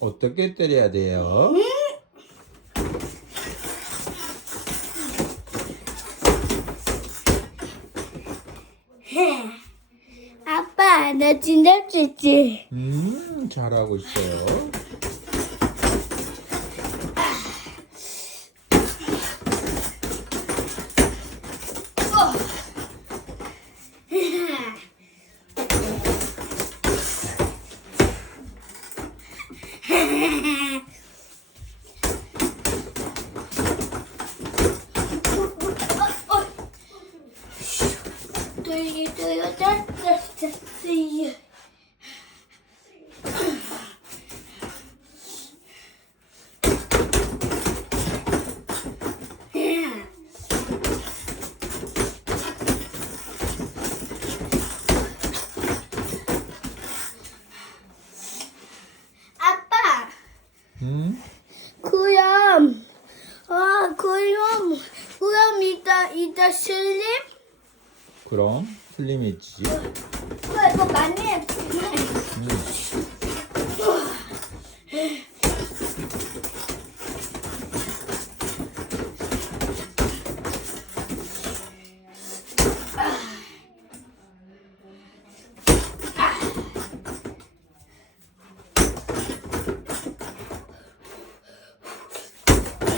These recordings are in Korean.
어떻게 때려야 돼요? 아빠, 나 진짜 있지? 음, 잘하고 있어요. Do you do your that 음, 그럼, 아, 그럼, 그럼 이따, 이따 슬림? 그럼 슬림이 있지. 어, 이거 많이. 음.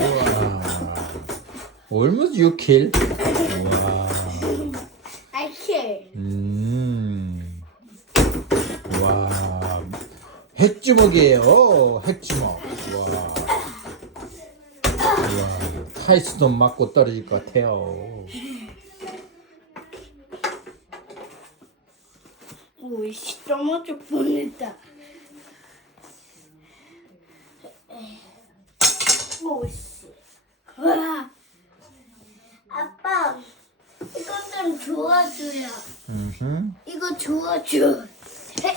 우와. Almost you kill. 와. I kill. 음. 와. 핵주먹이에요. 핵주먹. 와. 와. 타이스도 맞고 떨어질 것 같아요. 오이씨, 넘어질 뻔했다. 오이씨. 와. 아빠, 음흠. 이거. 헤,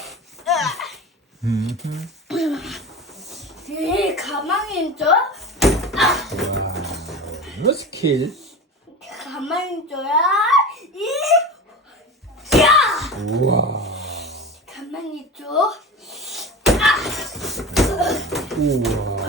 으아. 음흠. 에이, 가만히 있어? 와. Almost kill. 가만히 있어야. 이, 야! 우와. 가만히 있어. 우와.